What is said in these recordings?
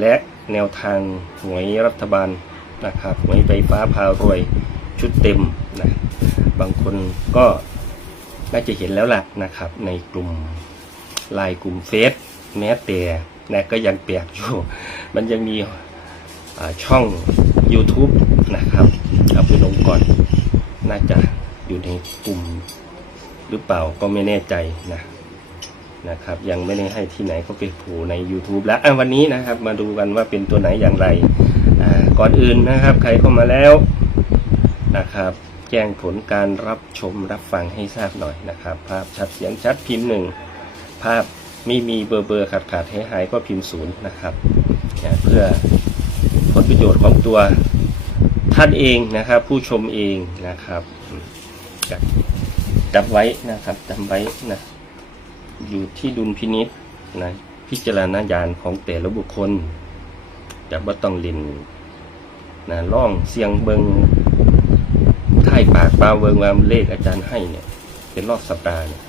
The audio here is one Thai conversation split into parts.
และแนวทางหวยรัฐบาลนะครับหวยไฟฟ้าพารวยชุดเต็มนะบางคนก็น่าจะเห็นแล้วล่ะนะครับ ในกลุ่มไลน์กลุ่มเฟซแม้แต่นะก็ยังแปลกอยู่ มันยังมีช่อง YouTube นะครับเอาไปลงก่อน น่าจะอยู่ในกลุ่มหรือเปล่าก็ไม่แน่ใจนะ นะครับ ยังไม่ได้ให้ที่ไหนก็ไปโผูใน YouTube แล้วอะวันนี้นะครับ มาดูกันว่าเป็นตัวไหนอย่างไรก่อนอื่นนะครับ ใครเข้ามาแล้วนะครับ แจ้งผลการรับชมรับฟังให้ทราบหน่อยนะครับ ภาพชัดเสียงชัดพิมพ์หนึ่งภาพไม่มีเบอร์เบอร์ขาดขาดหายหายก็พิมพ์ศูนย์นะครับ เพื่อผลประโยชน์ของตัวท่านเองนะครับ ผู้ชมเองนะครับจับไว้นะครับจำไว้นะ อยู่ที่ดุลพินิษนะพิจารณาญาณของแต่ละบุคคลจะว่ต้องเลินนะล่องเสียงเบิงท่ายปากปล่าเบิงวามเลขอาจารย์ให้เนี่ย เป็นรอบสัปดาห์เนี่ย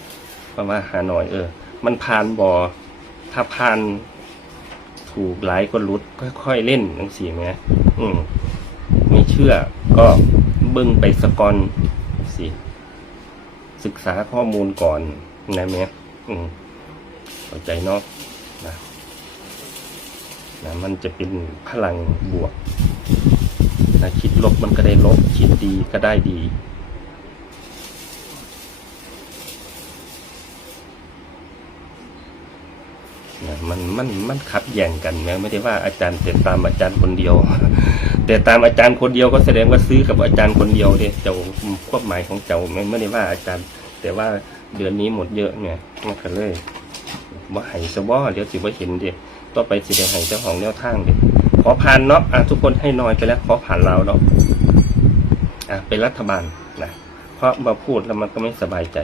ประมาณหาหน่อยเออ มันผ่านบอถ้าผ่านถูกหลายก็รุดค่อยๆเล่นนังสี่ไหมอืมไม่เชื่อก็เบิ้งไปสกอนสิศึกษาข้อมูลก่อนนะแม่ อืมเข้าใจเนาะนะนะมันจะเป็นพลังบวกนะคิดลบมันก็ได้ลบ คิดดีก็ได้ดีนะมันมันมันขัดแย้งกันแม้ไม่ได้ว่าอาจารย์แต่ตามอาจารย์คนเดียว แต่ตามอาจารย์คนเดียวก็แสดงว่าซื้อกับอาจารย์คนเดียวเนี่ยเจ้าควบหมายของเจ้าไม่ไม่ได้ว่าอาจารย์ แต่ว่าเดือนนี้หมดเยอะเนี่ยมันก็เลยว่าไห้สบอเดี๋ยวสิว่าเห็นดิต่อไปสิได้ไห้เจ้าของแนวทางดิขอผ่านเนาะอะทุกคนให้น้อยไปแล้วขอผ่านเราเนาะอะเป็นรัฐบาลนะเพราะมาพูดแล้วมันก็ไม่สบายใจ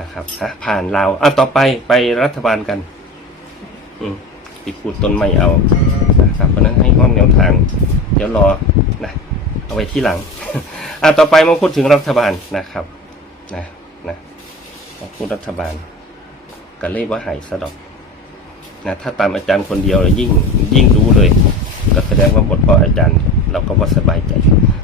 นะครับอะผ่านเราอะต่อไปไปรัฐบาลกัน อืมติพูดต้นไม่เอานะครับเพราะฉะนั้นให้ห้องแนวทาง เดี๋ยวรอนะเอาไว้ที่หลังอะต่อไปมาพูดถึงรัฐบาลนะครับ นะนะมาพูดรัฐบาลก็เลยว่าหายสะดอกนะถ้าตามอาจารย์คนเดียวยิ่งยิ่งรู้เลยก็แสดงว่าบทพราะอาจารย์ เราก็ว่าสบายใจ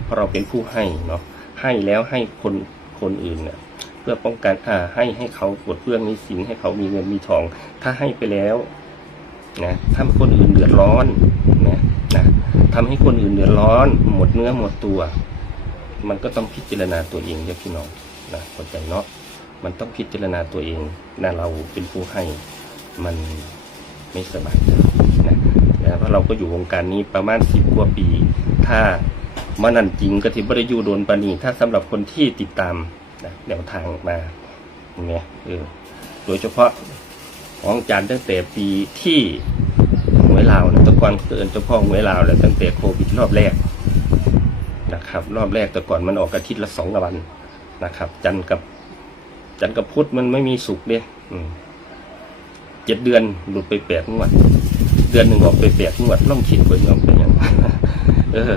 เพราะเราเป็นผู้ให้เนาะให้แล้วให้คนคนอื่นเนี่ยเพื่อป้องกันอ่าให้ให้เขาปลดเปลื้องหนี้สินให้เขามีเงินมีทอง ถ้าให้ไปแล้วนะทำคนอื่นเดือดร้อนนะนะทำให้คนอื่นเดือดร้อน หมดเนื้อหมดตัว มันก็ต้องพิจารณาตัวเองเด้อพี่น้อง นะเข้าใจเนาะมันต้องพิจารณาตัวเองนะเราเป็นผู้ให้มันไม่สบายนะนะเพราะเราก็อยู่วงการนี้ประมาณสิบกว่าปี ถ้ามันนั่นจริงก็ที่บริยูโดนปานีถ้าสำหรับคนที่ติดตามนะแนวทางมาเนี่ยเออโดยเฉพาะของจารย์ตั้งแต่ปีที่หวยลาวนะตะกอนเกินเจ้าพ่อหวยลาวแล้วตั้งแต่โควิดรอบแรกนะครับ รอบแรกแต่ก่อนมันออกอาทิตย์ละสองวัน นะครับ จันกับ จันกับพุธมันไม่มีสุกเนี่ยเจ็ดเดือนหลุดไปแปดงวด เดือนหนึ่งออกไปแปดงวดล่องคิดเบิ่งเอาเป็นอย่างเออ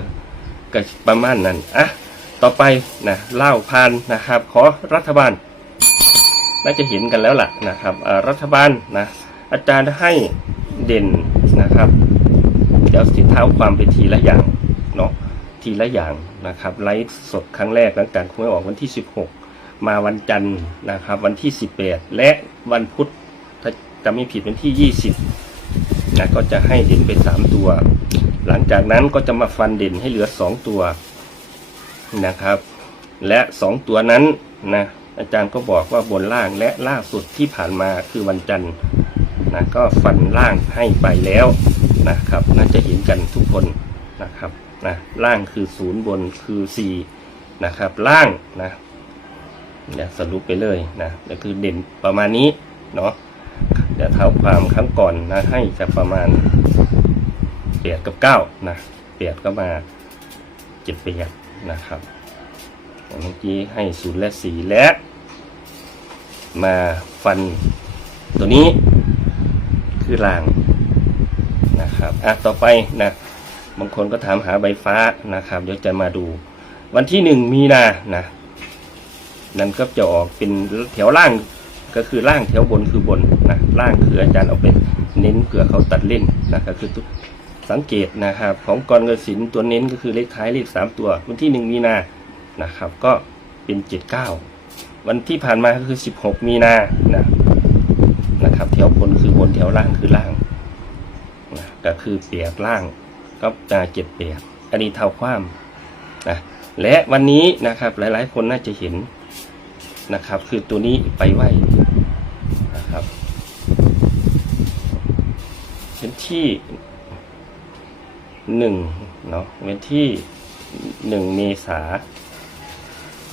ก็ประมาณนั้นอะต่อไปนะเล่าพานนะครับ ขอรัฐบาล น่าจะเห็นกันแล้วล่ะนะครับรัฐบาลนะอาจารย์ให้เด่นนะครับ เดี๋ยวสิเท้าความไปทีละอย่างเนาะ ทีละอย่างนะครับไลฟ์สดครั้งแรกหลังจากหวยออกวันที่ 16 มาวันจันทร์นะครับวันที่ 18 และวันพุธถ้าจะไม่ผิดวันที่ 20นะก็จะให้เด่นไป 3 ตัว หลังจากนั้นก็จะมาฟันเด่นให้เหลือ 2 ตัวนะครับ และ 2 ตัวนั้นนะอาจารย์ก็บอกว่าบนล่างและล่าสุดที่ผ่านมาคือวันจันทร์นะก็ฟันล่างให้ไปแล้วนะครับ น่าจะเห็นกันทุกคนนะครับ นะล่างคือศูนย์บนคือสี่นะครับ ล่างนะเดี๋ยวสรุปไปเลยนะก็คือเด่นประมาณนี้เนาะเดี๋ยวเท้าความครั้งก่อนนะ ให้จะประมาณแปดกับเก้านะแปดก็มาเจ็ดไปยัดนะครับเมื่อกี้ให้ศูนย์และสี่และ มาฟันตัวนี้คือล่างนะครับอะต่อไปนะ บางคนก็ถามหาใบฟ้านะครับเดี๋ยวจะมาดู วันที่หนึ่งมีนานะนั่นก็จะออกเป็นแถวล่างก็คือล่างแถวบนคือบนนะล่างคืออาจารย์เอาเป็นเน้นเผื่อเขาตัดเล่นนะครับคือสังเกตนะครับ ของกรเงินสินตัวเน้นก็คือเลขท้ายเลขสามตัว วันที่หนึ่งมีนานะครับ ก็เป็นเจ็ดเก้าวันที่ผ่านมาก็คือสิบหกมีนานะนะครับแถวบนคือบนแถวล่างคือล่างนะก็คือเปียกล่าง ก็จะเจ็ดเปียกอันนี้เท่าความนะและวันนี้นะครับหลายๆ คนน่าจะเห็นนะครับ คือตัวนี้ไปไหวนะครับเป็นที่หนึ่งเนาะเป็นที่หนึ่งเมษา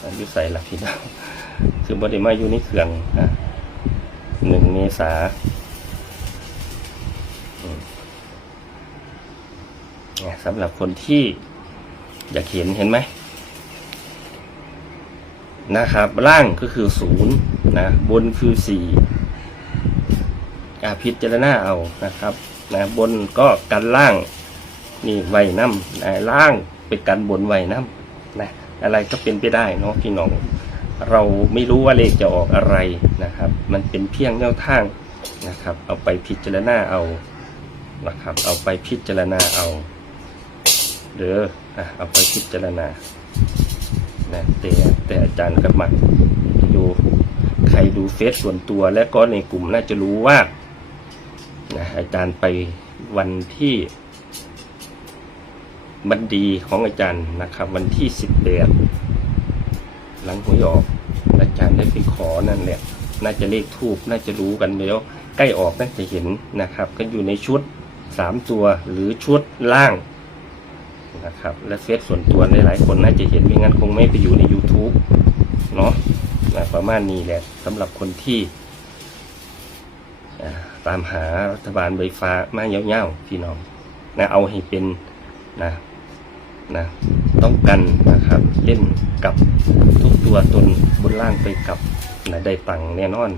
อายุใส่หลักพี่น้องคือบไดิมาอยู่ในเครื่องนะหนึ่งเมษาอืมเนี่ย สำหรับคนที่อยากเห็นเห็นไหมนะครับ ล่างก็คือศูนย์นะบนคือสี่อาพิจารณาเอานะครับนะบนก็กันล่างนี่ไว้น้ำนะล่างเป็นกันบนไว้น้ำนะอะไรก็เป็นไปได้เนาะพี่น้อง เราไม่รู้ว่าเลขจะออกอะไรนะครับ มันเป็นเพียงแนวทางนะครับ เอาไปพิจารณาเอานะครับ เอาไปพิจารณาเอา เด้ออะเอาไปพิดเจารณานะแต่แต่อาจารย์กับมักดูใครดูเฟซส่วนตัวและก็ในกลุ่มน่าจะรู้ว่านะอาจารย์ไปวันที่บันดีของอาจารย์นะครับ วันที่สิบเดือนหลังหวยออก อาจารย์ได้ไปขอนั่นแหละ น่าจะเลขทูบน่าจะรู้กันแล้ว ใกล้ออกน่าจะเห็นนะครับ ก็อยู่ในชุดสามตัวหรือชุดล่าง นะครับ และเฟซส่วนตัวหลายๆคนน่าจะเห็นไม่งั้นคงไม่ไปอยู่ใน YouTube เนาะนะประมาณนี้แหละสำหรับคนที่ตามหารัฐบาลใบฟ้ามาเงี้ยวๆพี่น้องนะเอาให้เป็นนะนะต้องกันนะครับเล่นกับทุกตัวตนบนล่างไปกับนะได้ตังแน่นอน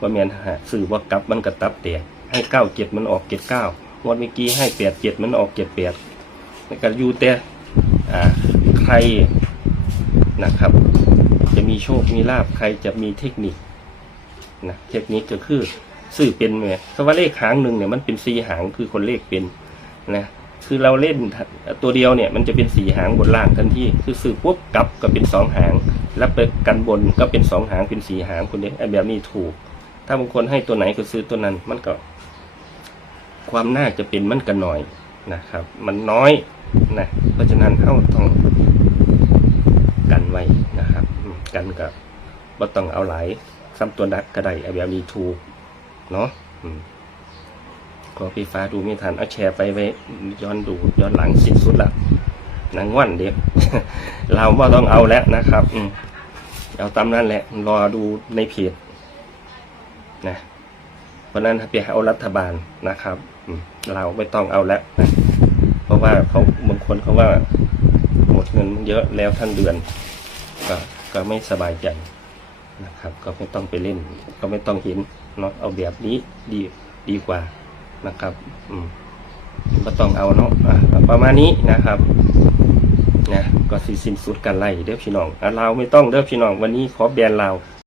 ว่าเมียนหาสื่อว่ากลับมันกระตับเตียให้เก้าเจ็ดมันออกเจ็ดเก้างวันเมื่อกี้ให้แปดเจ็ดมันออกเจ็ดแปด การอยู่แต่ใครนะครับ จะมีโชคมีลาบใครจะมีเทคนิคนะเทคนิคก็คือสื่อเป็นไงคำว่าเลขหางหนึ่งเนี่ยมันเป็นสีหางคือคนเลขเป็นนะคือเราเล่นตัวเดียวเนี่ยมันจะเป็นสีหางบนล่างทันทีคือสื่อปุ๊บกลับก็เป็นสองหาง แล้วไปกันบนก็เป็นสองหางเป็นสีหางคนนี้ไอ้แบบนี้ถูก ถ้าบางคนให้ตัวไหนก็ซื้อตัวนั้นมันก็ ความน่าจะเป็นมันกันหน่อยนะครับ มันน้อย นะเพราะฉะนั้นเข้าต้องกันไว้นะครับกันกับว่าต้องเอาหลายซ้ำตัวนักก็ได้เอแบบมีถูกเนาะอืมก็พี่ฟ้าดูไม่ทันเอาแชร์ไปไว้ย้อนดูย้อนหลังสิ้นสุดละนางว่านเด็กเราว่าต้องเอาแล้วนะครับอืเอาตามนั้นแหละ รอดูในเพจนะเพราะนั้นไปเอารัฐบาลนะครับเราไม่ต้องเอาแล้วนะ ว่าเขาบางคนเขาว่าหมดเงินเยอะแล้วทั้งเดือน ก็ก็ไม่สบายใจนะครับ ก็ไม่ต้องไปเล่น ก็ไม่ต้องเห็นเนาะเอาแบบนี้ดีดีกว่านะครับ อืมก็ต้องเอาเนาะอะประมาณนี้นะครับนะก็สิสิ้นสุดการไล่เด้อพี่น้องอะเราไม่ต้องเด้อพี่น้องวันนี้ขอแบนเราว